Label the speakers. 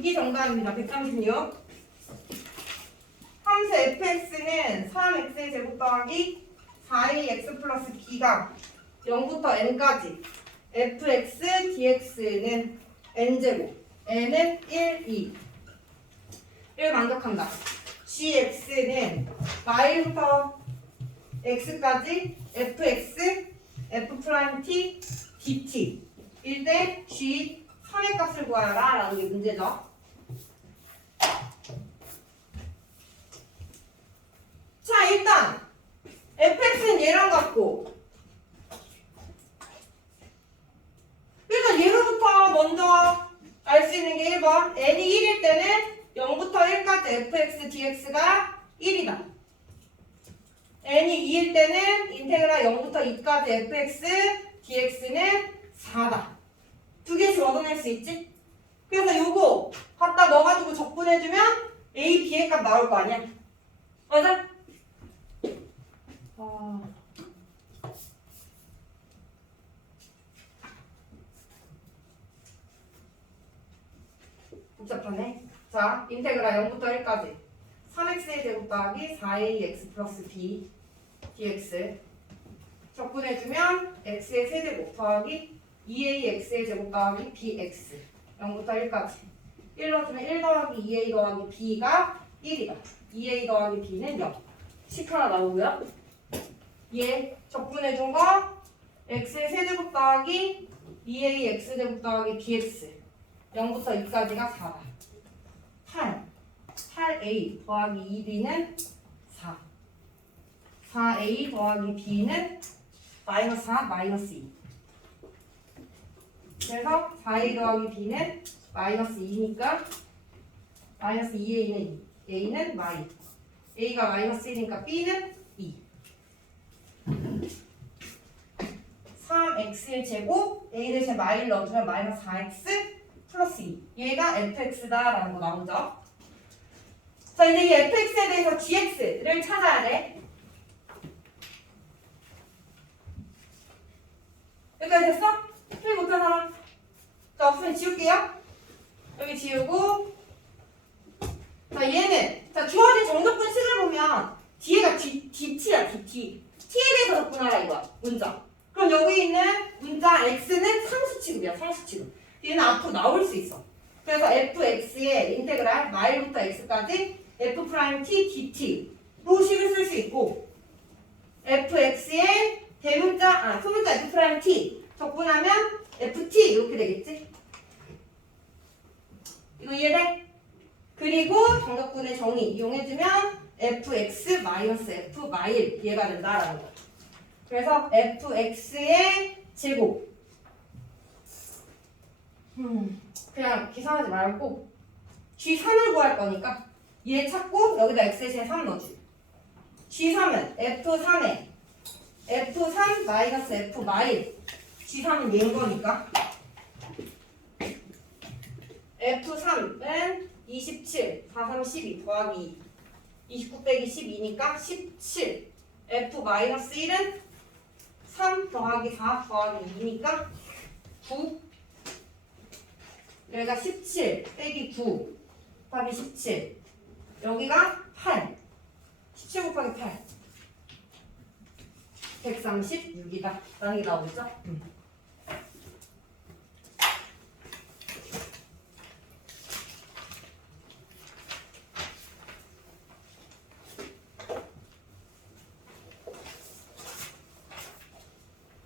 Speaker 1: 6이 정답입니다. 136. 함수 fx는 3x의 제곱 더하기 4ax 플러스 b가 0부터 n까지 fx dx는 n제곱 n은 1, 2 1 만족한다. gx는 y부터 x까지 fx f 프라임 t dt 일때 g 3의 값을 구하라 라는 게 문제죠. 자 일단 fx는 얘랑 같고 일단 얘로부터 먼저 알 수 있는 게 1번 n이 1일 때는 0부터 1까지 fx dx가 1이다. n이 2일 때는 인테그랄 0부터 2까지 fx dx는 4다. 두 개씩 얻어낼 수 있지? 그래서 요거 갖다 넣어가지고 적분해주면 a, b의 값 나올 거 아니야? 맞아? 아... 복잡하네. 자, 인테그랄 0부터 1까지. 3x의 제곱 더하기 4ax 플러스 b dx. 적분해주면 x의 세제곱 더하기 2ax의 제곱 더하기 bx 0부터 1까지. 1 넣어주면 1 더하기 2a 더하기 b가 1이다. 2a 더하기 b는 0 10 하나 나오고요 얘 적분해준 거 x의 세제곱 더하기 2a x제곱 더하기 bx 0부터 2까지가 4다. 8 8a 더하기 2b는 4 4a 더하기 b는 마이너스 4 마이너스 2 그래서 4a 더하기 b는 마이너스 2니까 마이너스 2a는 2 a는 마이. a가 마이너스 1이니까 b는 2 3x의 제곱 a 대신 마이를 넣어주면 마이너스 4x 플러스 2 얘가 fx다라는 거 나오죠? 자 이제 이 fx에 대해서 gx를 찾아야 돼. 여기까지 됐어? 풀 못한 사람? 자 없으면 지울게요. 여기 지우고. 자 얘는 자 주어진 정적분 식을 보면 뒤에가 D, DT야 DT T에 대해서 접근하라 이거야 문자 그럼 여기 있는 문자 X는 상수 취급이야 상수 취급 얘는 앞으로 나올 수 있어 그래서 fx의 인테그랄 마일부터 x까지 f 프라임 t dt로 식을 쓸 수 있고 fx의 대문자 아 소문자 f 프라임 t 적분하면 ft 이렇게 되겠지 이거 이해돼? 그리고 정적분의 정의 이용해주면 fx 마이너스 f 마일 이해가 된다라는 거. 그래서 fx의 제곱. 음, 그냥 계산하지 말고 g3을 구할 거니까 얘 찾고 여기다 x의 제3 넣어줘. g3은 f3에 f3 마이너스 f 마일 g3은 얘인 거니까 F3은 27, 4, 3, 12 더하기 2. 29 빼기 12니까 17. F-1은 3 더하기 4 더하기 2니까 9. 여기가 17 빼기 9 곱하기 17. 여기가 8. 17 곱하기 8. 136이다. 라는 게 나오겠죠? 음.